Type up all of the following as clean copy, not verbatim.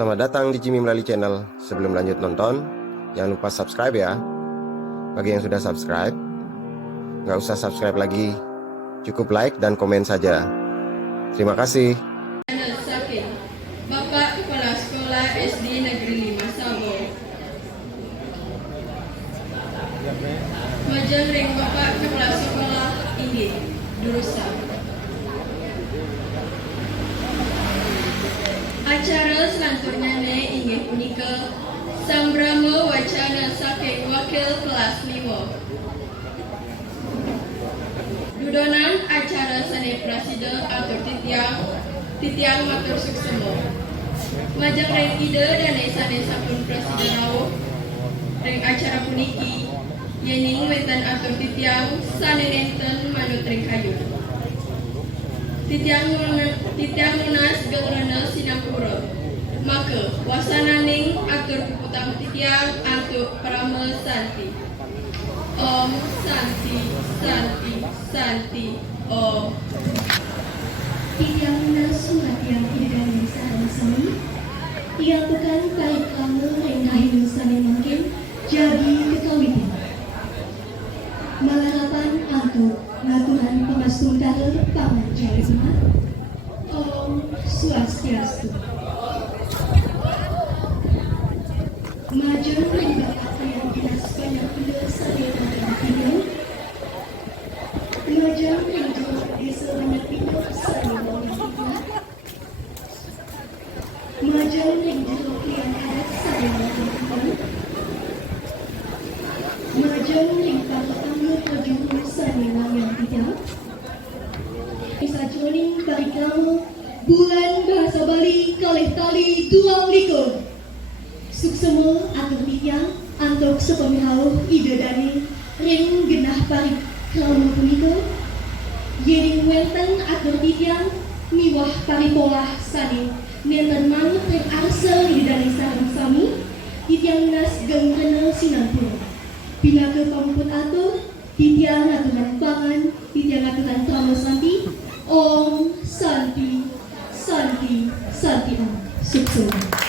Selamat datang di Jimmy Melali Channel. Sebelum lanjut nonton, jangan lupa subscribe ya. Bagi yang sudah subscribe, nggak usah subscribe lagi. Cukup like dan komen saja. Terima kasih. Bapak Kepala Sekolah SD Negeri 5 Sabo. Majang ring Bapak Kepala Sekolah Inggit Durusa. Acara selanjutnya inggih punika sambrama wacana saking wakil kelas 5. Dudonan acara sane presiden atau titiang matur suksemo. Majang ring ide dan sane sampun presiden rawuh ring acara puniki yening wenten atur titiang sane nenten manut ring kayu. Titiang munas gengrena Singapura. Maka wasananing atur puputang titiang antuk prama santi. Om santi santi santi om. Titiang munas surat yang tidak dari sarang sami. Ia bukan baik kamu yang kahidu sami mungkin jadi kekawitan. Malarapan antuk ngaturan pemastutan pangan jari rumah. Om Swastiastu. Maju membuat apa yang jelas banyak benda saya akan tidur. Maju menjawab desa banyak benda saya akan tidur. Maju menjawab pilihan adat saya akan tidur. Maju menjawab tangga tujuh saya akan tidur. Bisa joining bagi kamu bulan bahasa Bali kalih tali 22. Suksemo atur titiang antuk sepemihau ide dani ring genah parik kamu punika yering wenten atur titiang miwah paripolah sani nenten manut ring arsel ide dani sarang sami titiang nas gengrena Singapura pinaka pamput atur titiang aturan pangan titiang aturan trama santi om santi santi santi om suksemo.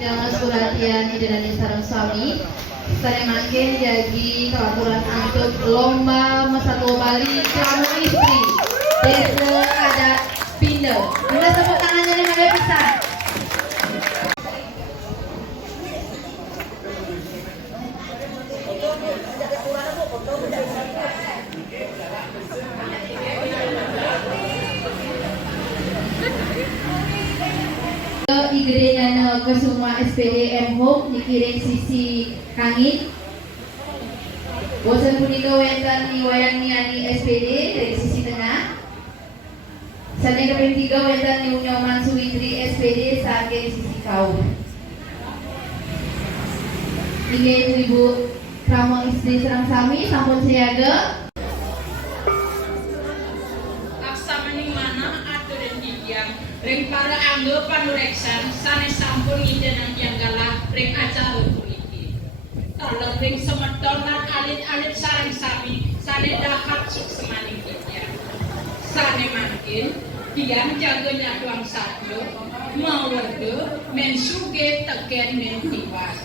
Jangan suratian ide dan sarang suami. Saya makin jadi kelaturan untuk lomba Mesatu Bali Pramu Istri Desa Adat Pindo. Bunda tepuk tangannya nih Maya bisa. Igedenya ke semua SPDM Home dikirim sisi kangit. Bosan punika wenten niwayang niani SPD dari sisi tengah. Sane kaping 3 wenten niunyoman Suwitri SPD saking sisi kaum. Inggih Ibu Kramo Istri Serang Sami sampun siaga. Ring para anggo panureksan sanes sampun ngidenan yang galah ring acara puniki. Tolong ring semeton lan alit-alit sareng sami sane dahat suksemaning kita. Sane mangkin tiang jaga nyaduang sadlo mawerde mensuge tegen men tiwas.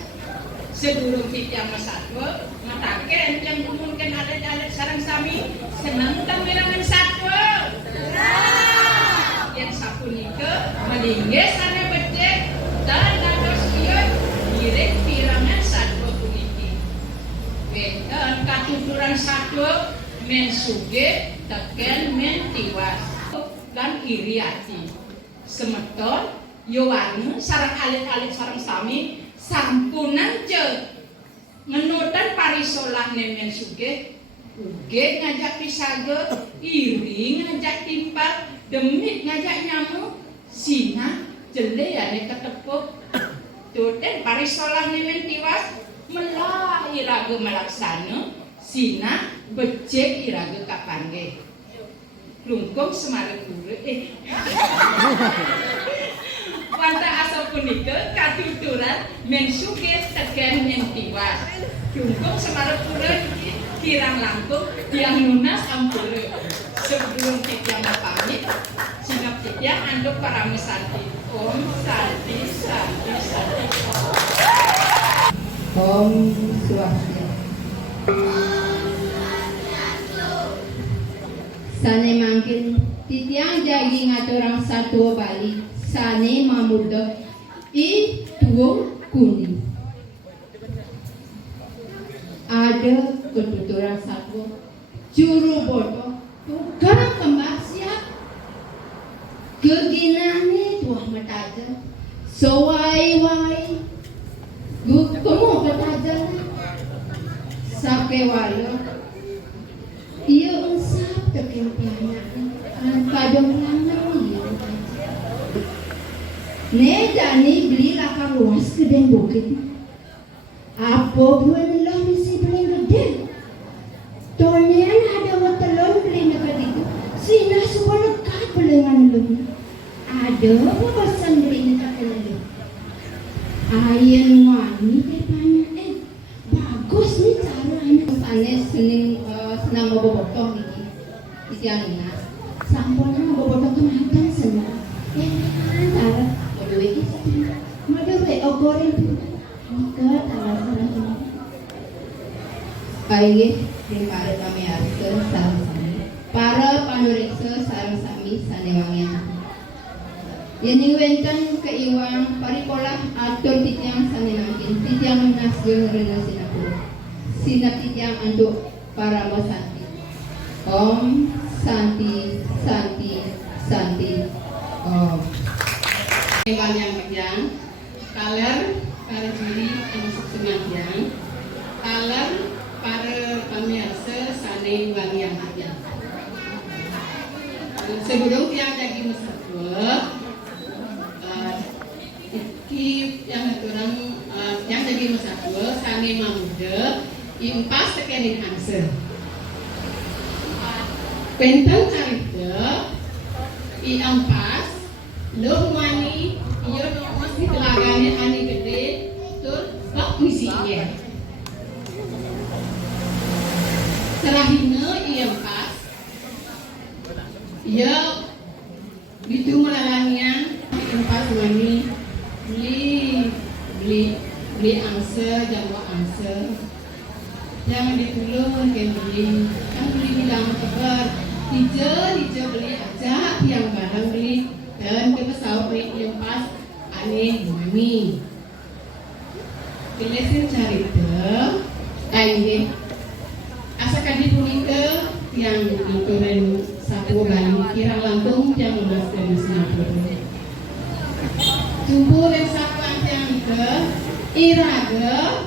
Sedurung titiang masatwa mataken yang kumunkan alit-alit sareng sami senang tampilangan satwa. Yang sapunika malingges ane becek dan dados ieu mirip pirangan satwa puniki. Wenten katuturan satwa men sugih teken men tiwas lan iri ati. Semeton yo warna sareng alit-alit sareng sami sampunan ce ngenutan parisolah men sugih uge ngajak pisaget iri ngajak timpal demit ngajak nyamuk sina jele ya nek ketepuk toten parisolah nemen tiwas melah iraga malaksana sina becek iraga kapangge lungkung semare gure wanta asa punika katuturan men sugih tegen men tiwas lungkung semare gure kirang langkung tiang lunas ampure sebelum titiang pamit sinap titiang anduk parami santi. Om santi santi santi. Om Swastiastu. Sane mangkin titiang jagi ngaturang satu Bali. Sane mamudo I tuung kuning. Ada ketuturan satu juru bodoh garang kembar siap keginane tuah mataja sowai-wai kamu ketaja sake walo iya unsap terkempiana kadang lama iya ne jani beli lakang luas kedeng bukit apa buan lo misi beli gede tolnya ada watelon beli nak itu sina semua lekat belengan lo ada apa pesan beli nak lo ayen wani banyak bagus nih cara anak sana senang bobotoh ini isiannya sampurna bobotoh kemakan senang cara bodoh ini madah ogorin Baik, para pamirsa sareng-sami. Para panuriksa sareng-sami sanewangian. Yen wenten keiwang parikolah atur titiang sanenangkin, titiang nasyon rena sinapura. Sina titiang untuk para mosanti. Om Santi Santi Santi Om. Ewan yang panjang, kaler para juri yang semanjang, kaler para pamirsa sane walian aja. Sebelum tiang jadi mesatwa, yang orang yang jadi mesatwa sane mamuda impas tekenin angser. Pentang carita I ampas lo wani iyo mesti telagane ani gede tur bak misinya. Serahina iya pas, iya itu melalanian pas wani beli angsa jawa angsa jangan ditulung kan beli bilang kabar hijau beli aja yang barang beli dan kita sahur yang pas aneh mami bilesin carita aing asakan dipunika yang aturan satu Bali kirang langkung jam 12 dari Singapura. Jumbo yang satu yang ke iraga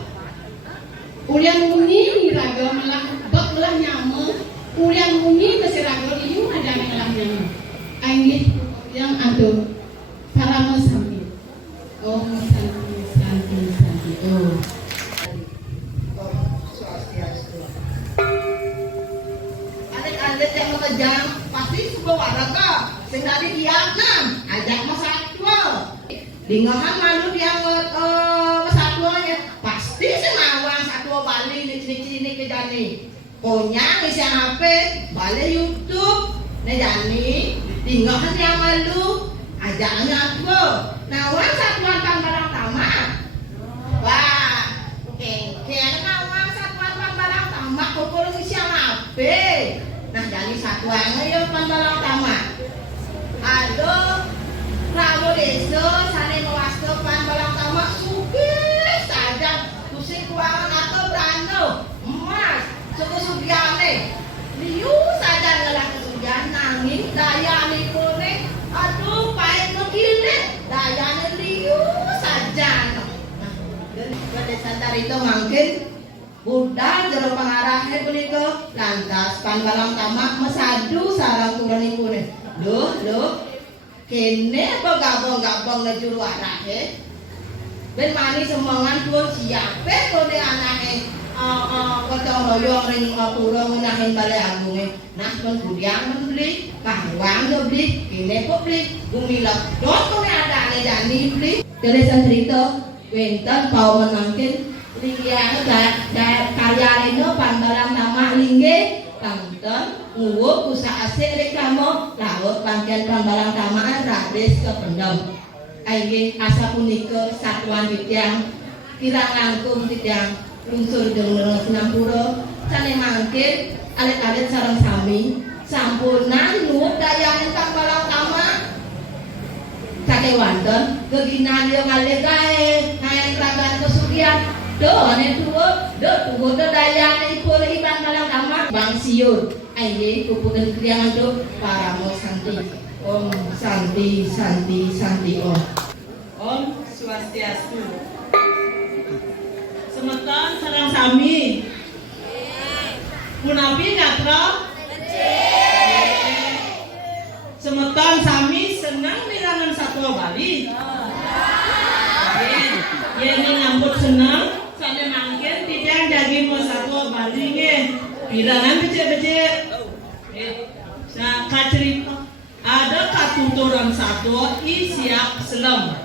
ulian muni iraga malah baklah nyama ulian muni kesiraga iu ada malah nyama aing yang atur para mosambi. Om santi santi santi oh. Alit yang mengejar pasti sebuah warga sing dari diakan ajak masatwa dingahan malu dia masatwanya pasti semawang satwa Bali ini kejani konyang isi HP Bali YouTube nejani dingahan dia malu ajaknya atwa nawang satuan barang tamat wah kengkeng nawang satuan barang tamat kokoro isi HP. Nah jadi satuannya ya pandalang tamat. Aduh, Prabu Desa sane mewasto pandalang tamat sugih saja kusik keuangan atau brando emas suku sugiane liu saja ngalah kesugian nanging dayane kone aduh pae begini dayane liu saja. Nah, dan sadar itu mungkin budal jero pangarahnya begitu lantas panbalang tamak mesadu sarang turun ikune loh kene apa gabung ngejuru arahnya ben mani semangan tuh siape kone anaknya kotong royong ring kurang menahin balai agungnya nah pun budiang membeli kahwang beli kene kok beli gumilap dot kone ada ane jani beli dari cerita wenten pau menangkin Liya karya itu pandalang nama lingge Kanton nguwuh usaha asik reklamo laut pangkian prambalang tamaan rades kependem. Aingin asa punika satuan titiang kirang langkung titiang lungsur jeung Sinampura sane mangkin alit-alit sareng sami sampunan nuwuh dayaning prambalang tamaan sake wonten geginan yo ngalih kae naen ragan kesugihan do ane tuwo dayane ibu iban malang tamat bang siun aye kupukeun kriyangan do paramo santi om santi om. Om Swastiastu. Semeton sareng sami. Punapi ngatra? Semeton sami senang mirangan Satwa Bali. Yen nyambut senang sane mangkin titiang jagi mo Satwa Bali nggih. Mirangan becek-becek. Sa kacerita ada katuturan satwa isiak selam.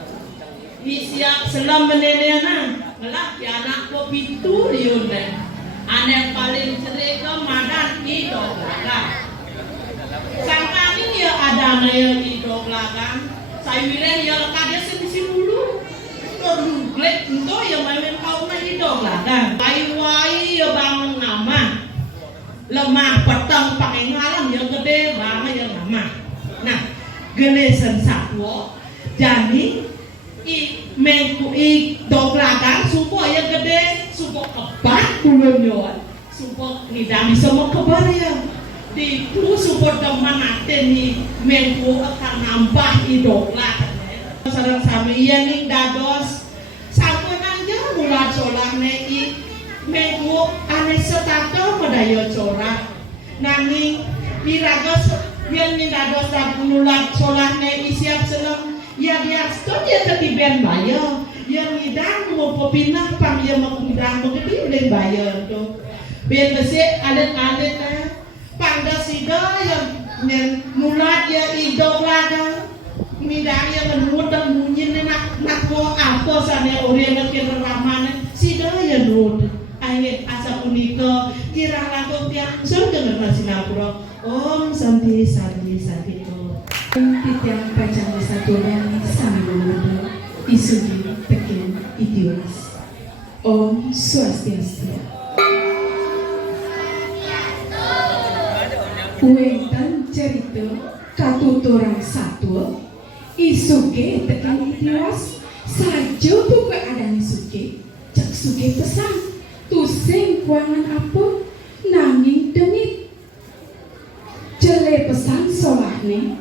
Isiak selam menenena ngelah ya anak ko pitu riun deh. Ane paling cerita madan ido belakang. Sangkani ya ada naya ido belakang. Sayuran ya lekadnya sisi dulu. Terluglek itu ya main kau na ido belakang. Wai ya bang nama. Lemah petang pakai ngalam yang gede banget yang nama. Nah, genesan satwa jadi i dobrakan supaya gede supaya kebat dulunya supaya tidak bisa kebar ya di itu supaya teman nanti nih mengku akan nambah dobrakan sarang sami ya nih dados sampai aja mulai colah nih mengku aneh setato medaya corak nanging diragos yang dados dan mulai colah nih siap selam ya biasa dia ketiban bayar yang midang mau popinah pang yang mau midang mau gede udah bayar tuh biar bersih adet-adet pangda sida yang mulai ya idok laga midang yang menurut dan munyin nak mau apa sana orang yang kira ramana sida ya nurut akhirnya asa punika kira lagu tiang sur dengan Singapura om santi Titiang pacang satuan sambil isugi teken itiwas. Om Swastiastu. Wentan cerita katuturan satwa isuge teken itiwas saja buka adanya suge cek suge pesan tusing kuangan apa nanging demit jele pesan solahne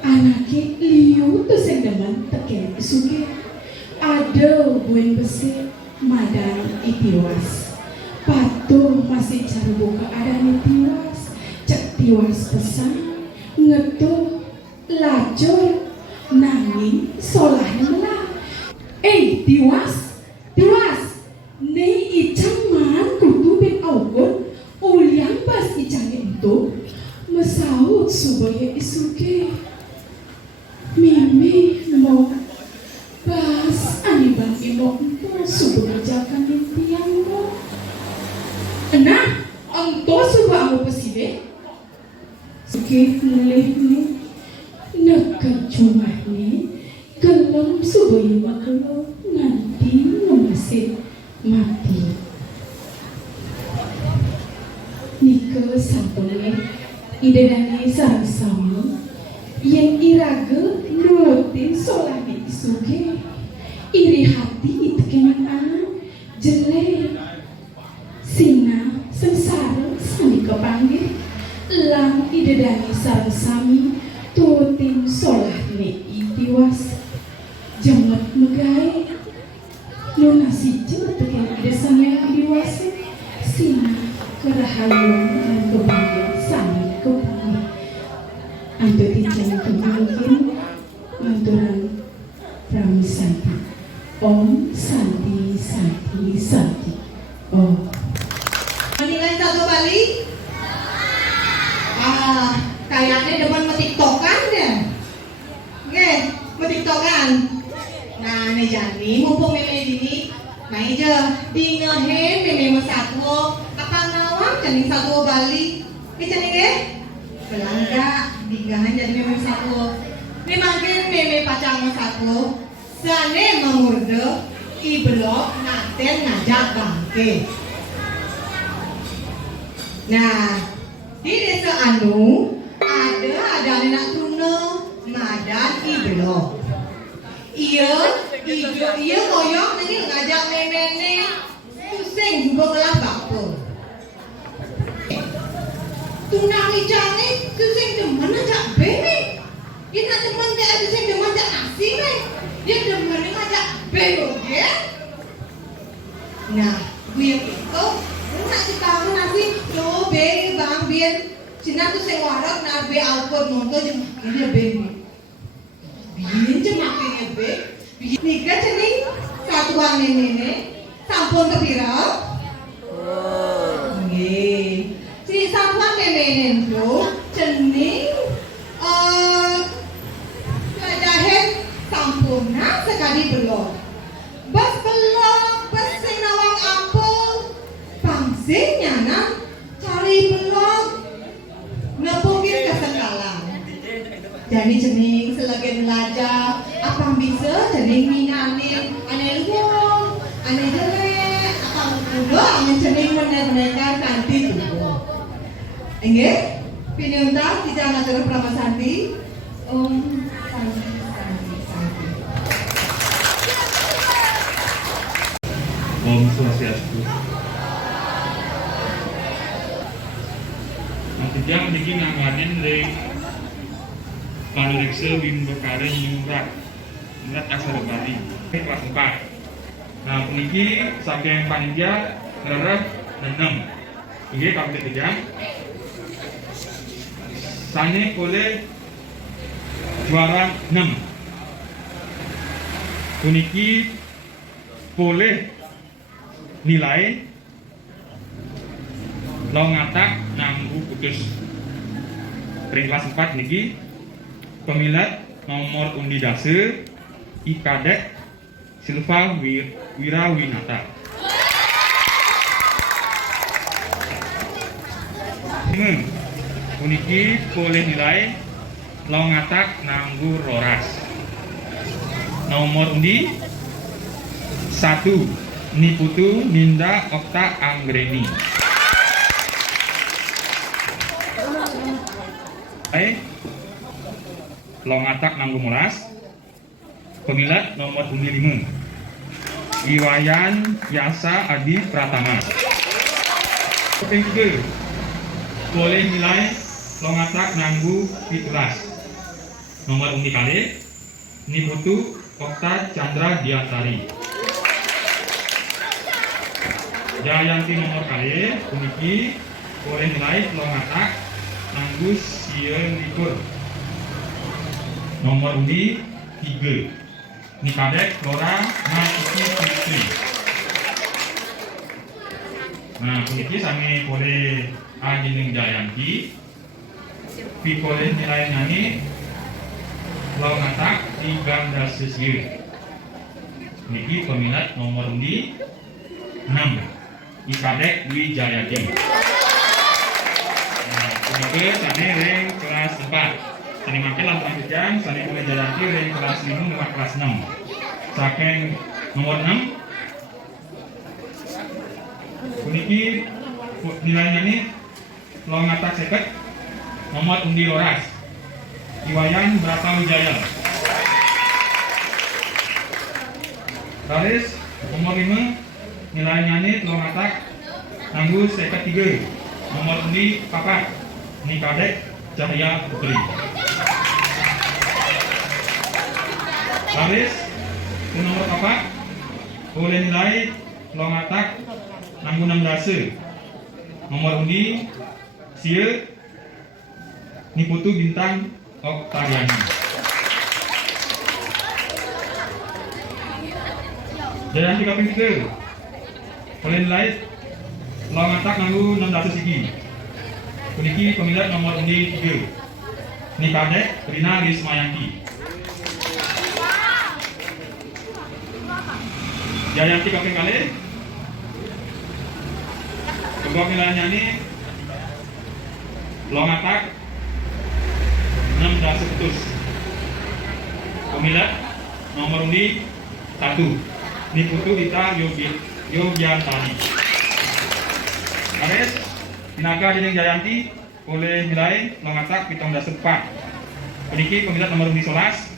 anaknya liu tuh sendeman teken isuge ada buen besi madan itiwas patuh masih cara buka adanya tiwas cek tiwas pesan ngetuh lajur nanging solahnya melah tiwas nih icang man kutu bin aukun uliang bas icang itu mesaut supaya isuge mimi mau bas ani bang imok itu subuh kerjakan impian mo nah engto subuh aku peside suke mulai nih nekat cuma nih gelem subuh ima kalau nanti ngemasin mati nika sampulnya ide dani sarang sama yang iraga nurutin solahnya isuge iri hati itu kenan anak jelek sina sengsara sani kepanggil lang ide dani sarang sami tutin solahnya itiwas jamat megai nuna si jem tekan ide sanya diwasi sina kerahayuan dan kebahagiaan sami kepanggil untuk tidak mungkin manturan Prami Santi Om Santi Om Nilai Satwa Bali kayaknya depan metiktokan deh nggak metiktokan nah nih jadi mumpung meme ini nah aja di ngehe meme satwa apa nawang kening Satwa Bali Kita nih belangga digangan jadi meme satu. Memangkin meme pacang satu. Sane mengurde ibelok naten ngajak bangke. Nah, di desa anu ada anak tuna madan ibelok. Iya ngoyong nanti ngajak meme pusing juga ngelah bakpo. Tunang ijane pusing demen ngajak bene. Ini nanti teman dia ada pusing demen ngajak nasi nih. Dia demen ngajak bene ya. Nah, gue itu nak kita nasi yo bene bang biar Cina tuh saya warak nabe alkor nonton cuma ini bene. Biar cuma bene. Nika cening satuan ini sampun kepira. Nggih. Si satuan ini itu cening jahe sampurna sekali belum. Bas belum, bas sing nawang apel. Pangsingnya nang cari belum. Ngepungin kesenggalan. Jadi cening selagi belajar apa bisa cening minanin ane luang ane jelek apa udah ane cening menekan nanti tuh enggak pinunta tidak ngajar Prama Santi Santi Om Swastiastu. Nanti jam diki ngamanin dari Panureksa Bim Bekare Murat Asar Bali kelas 4. Nah, puniki saking panitia ngerep 6. Ini kami ketiga. Sane oleh juara 6. Puniki boleh nilai lo ngatak nanggu putus. Kelas 4 niki pemilat nomor undi dase Ikadek Silva Wirawinata. Uniki boleh nilai lo ngatak nanggu roras. Nomor undi 1 Niputu Ninda Okta Anggreni. Lo ngatak nanggu molas. Pemilat nomor undi 5 Iwayan Yasa Adi Pratama. Yang kedua boleh nilai lo ngatak nanggu 17. Nomor undi kali Niputu Okta Chandra Diantari. Jayanti nomor kali uniki boleh nilai lo ngatak nanggu Sien Likur. Nomor undi 3 Nikadek Lora Masuki Putri. Nah, uniki sami boleh Ajining Jayanti. Pi boleh nilai nyanyi lo ngatak 13 sesiu. Niki peminat nomor undi 6 Ikadek Wijayati. Nah, uniki sami ring kelas 4. Sani makin langsung kejang, sani boleh jalanti dari kelas 5 ke kelas 6. Saking nomor 6 uniki nilainya ini lo ngatak seket nomor undi roras Iwayan Brata Wijaya. Baris nomor 5 nilainya ini lo ngatak nanggu seket 3 nomor undi papat Nikadek Cahaya Putri. Baris nomor 4 boleh nilai lo ngatak nanggu 16 nomor undi Sia Niputu Bintang Oktariani. Jayanti kaping 3 boleh nilai lo ngatak nanggu 16 sigi. Puniki pemilat nomor undi 3 Nikadek Rina Rismayanti. Jayanti kaping kali coba nilainya ini Longatak 6 dasa putus. Pemilat nomor undi 1 Niputu Ita Yogyantani. Ares Pinaka Dineng Jayanti oleh nilai longatak 7 dasa 4. Peniki pemilat nomor undi 11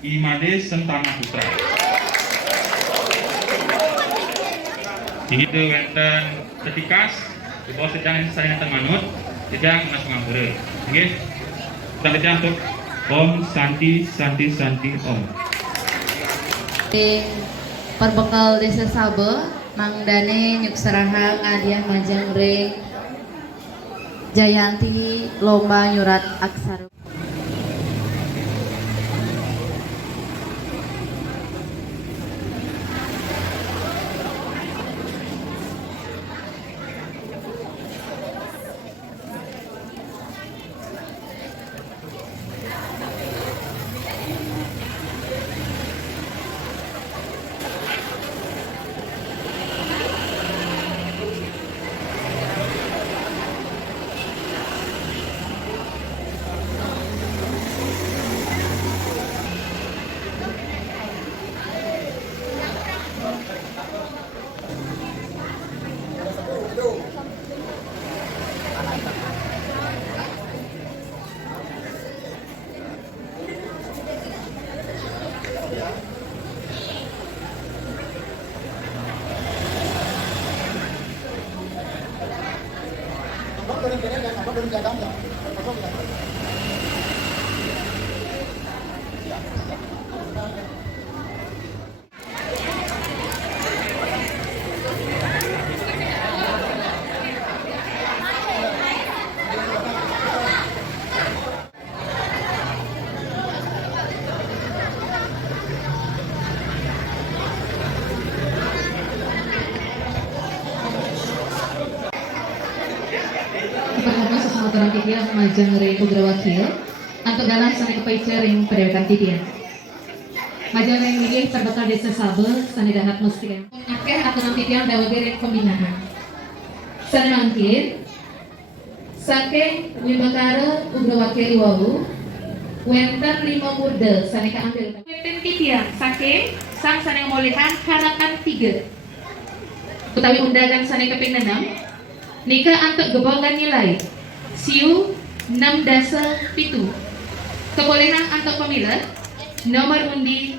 Imade Sentana Putra. Ini wenten ketikas di bawah sedang saya manut tidak mas ngambure. Oke, kita baca untuk Om Santi Santi Santi Om. Perbekal Desa Sabe Mangdane Nyuksarahang Adiah Majangreng Jayanti lomba nyurat aksara. Pertama sesama orang titian majang rei putra wakil untuk dalam sana kepaicer yang pedagang titian majang rei milih terbekal Desa Sabe sana dahat mustika akeh atau nanti titian dawa direk pembinaan sana mangkin sake wimbakara ugra wakil iwawu wenten 5 murdel sana keambil wenten titian sake sang sana molehan harapan 3 utawi undangan sana keping 6 Nika antuk gebongan nilai siu 6 dasa pitu. Kebolehan antuk pemilat nomor undi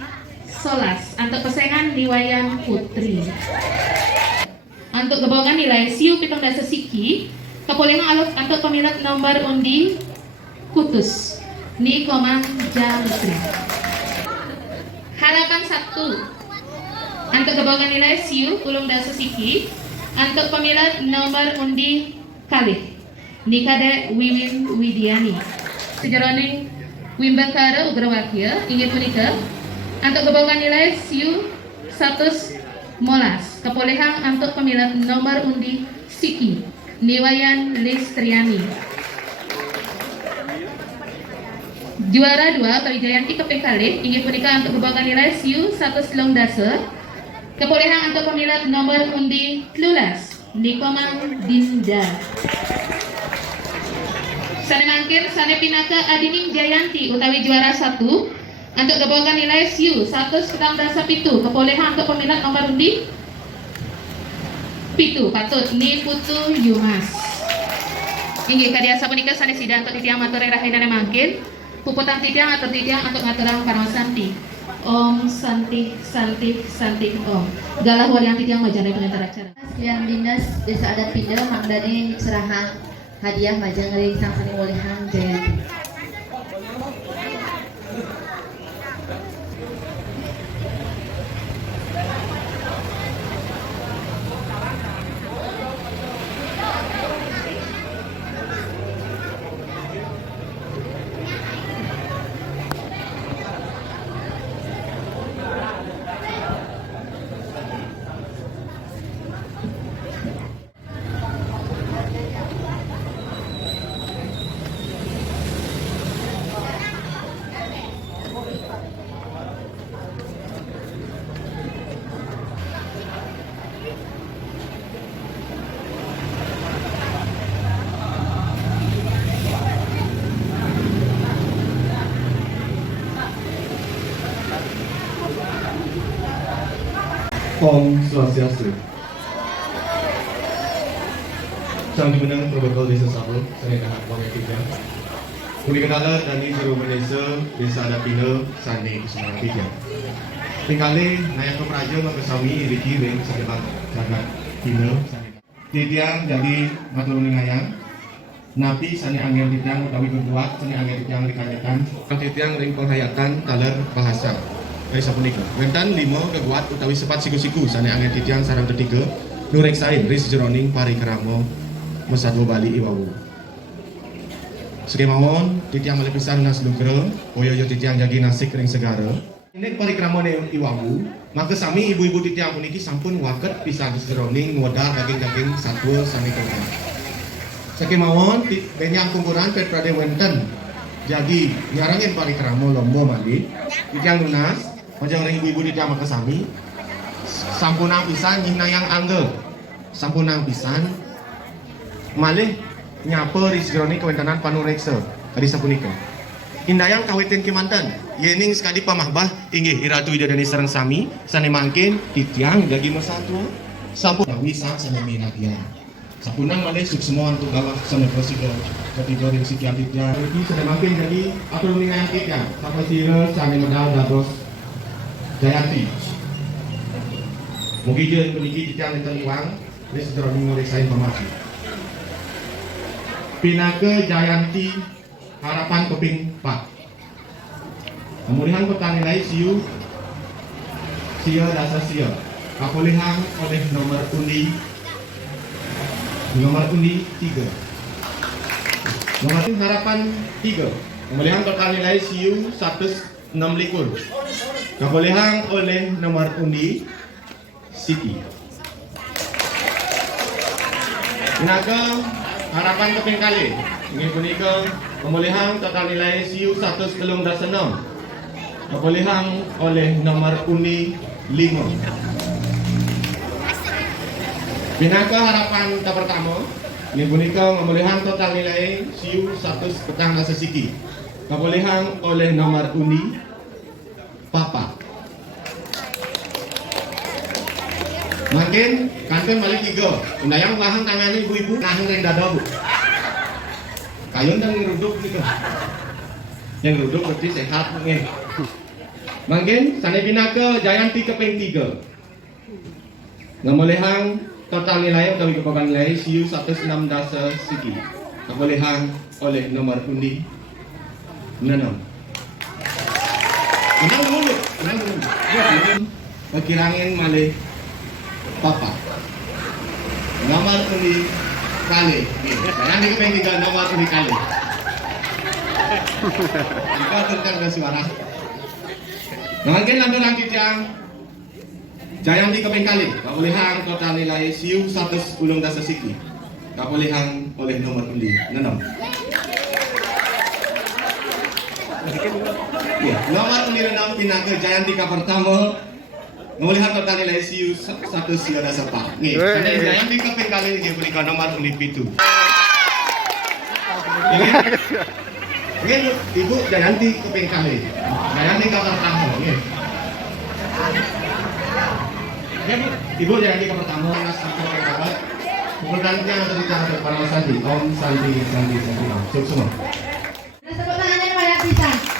11 antuk pesengan Liwayan Putri. Antuk gebongan nilai siu 7 dasa siki. Kebolehan aluk antuk pemilat nomor undi kutus ni Komang Jalutri. Harapan 1 antuk gebongan nilai siu 10 dasa siki. Antuk pemilat nomor undi kalih Nikade Wiwin Widiani sejeroning Wimbakara ugra wakil inggih punika antuk gebongan nilai siu 100 molas kepolehan antuk pemilat nomor undi siki Niwayan Listriani. Juara 2 Kali Jayanti keping kalih inggih punika antuk gebongan nilai siu 100 dasa kepolehan untuk pemilat nomor undi 13 Nikomang Dinda. Sane mangkir sane pinaka Adining Jayanti utawi juara 1 untuk gebongan nilai siu 117 kepolehan untuk pemilat nomor undi 7 patut ni Putu Yumas. Inggih kadiasa punika sane sida untuk titiang matur rahina mangkin puputang titiang atau titiang untuk ngaturang Parmasanti. Om Santi Santi Santi Om. Galah waliang titiang majane pengantar acara. Sekalian dinas Desa Adat Pida Mangdane Serahan hadiah majang rei sang sani wolehan Jayanti. Om Swastiastu. Sang Dimenang Protokol Desa Sablo, saya dah banyak tiga. Uli kenala dari Juru Desa Desa Adapino Sani Kusuma Tiga. Tingkali naik ke Praja Makasami Riki Ring Sedebat Jagat Tino Sani. Titiang jadi matur ningayang. Napi Sani Angin Titiang utawi kebuat Sani Angin Titiang dikanyakan. Titiang ring penghayatan taler bahasa. Dari sapunika. Wenten 5 kebuat utawi sepat siku-siku Sani Angin Titiang sarang ketiga. Nurek Sain Ris Jeroning Pari Keramo Mesatwo Bali Iwawu. Sekemawon titiang malih pisan nas lugra, oyo-oyo titiang jagi nasik ring segara. Nek parikramane Iwawu, maka sami ibu-ibu titiang puniki sampun waket pisan jeroning ngwedar daging-daging satwa sami kengkang. Sekemawon benyang kumpulan Petrade wenten jagi nyarangin parikramo lombo malih titiang lunas, majang ring ibu-ibu titiang maka sami sampunang pisan nyinayang angge. Sampunang pisan malih nyapa risgroni kewentanan panureksa tadi sapunika. Indayang kawitin kemanten yening sekali pamahbah inggih iratu widadari sareng sami sane mangkin titiang dagi mesatwo sampun wisang sane minapian. Sapunang malih suksema untuk galah sane presiden ketiga ring sikian titiang iki sane mangkin jadi atur ningayang titiang sapa sira sane medal dados Jayanti. Mugi jeun puniki titiang enten uang wis jroning ngreksain pamati. Pinake Jayanti Harapan Keping 4. Pemulihan petani lain siu sia dasa sia. Kapulihan oleh nomor undi 3. Nomor Harapan 3. Pemulihan petani lain siu 106 likur. Kapulihan oleh nomor undi Siti. Pinake Harapan Keping kali ini punika pemulihan total nilai siu 136. Pemulihan oleh nomor undi 5. Pinaka Harapan pertama ini punika pemulihan total nilai siu 100 petang rasa siki. Pemulihan oleh nomor undi Papa. Makin kantin balik 3. Undayang lahang tangannya ibu-ibu lahang ring dada bu. Kayun dan ngeruduk gitu. Yang ngeruduk berarti sehat nih. Makin sane pinaka Jayanti Keping 3. Ngamolehang total nilai utawi kepakan nilai siu 106 dasa siki. Ngamolehang oleh nomor undi 6. Menang dulu. Perkirangin malih Papa. Nomor undi kali. Jangan dikeping 3 nomor undi kali. Kita turkan ke suara. Mungkin lantur langkit yang Jayanti Keping kali. Kapulihan total nilai siu 110 dasa siki. Kapulihan oleh nomor undi 6. Ya, nomor undi 6 pinaka Jayanti pertama. Melihat total nilai siu 1 sia dasa pak. Nih, karena Jayanti Keping kali ini punika nomor undi 7. Ini Ibu Jayanti Keping kali. Jayanti pertama. Nih. Ibu Jayanti pertama nas Keping kali. Pukul kantinya atau bicara para Mas Santi. Om Santi. Cukup semua. Tepuk tangannya banyak pisan.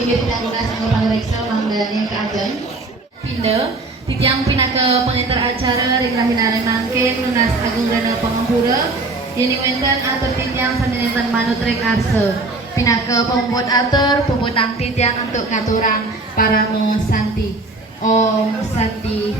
Ini tidak lunas anggapan reksa mangdani keajan. Pindah titiang pinaka penginter acara ring rahinare mangkin lunas agung dana pengempura. Ini wenten atur titiang sanenenten manut rek arse. Pinaka pembuat atur pembutang titiang untuk ngaturan para Santi. Om Santi.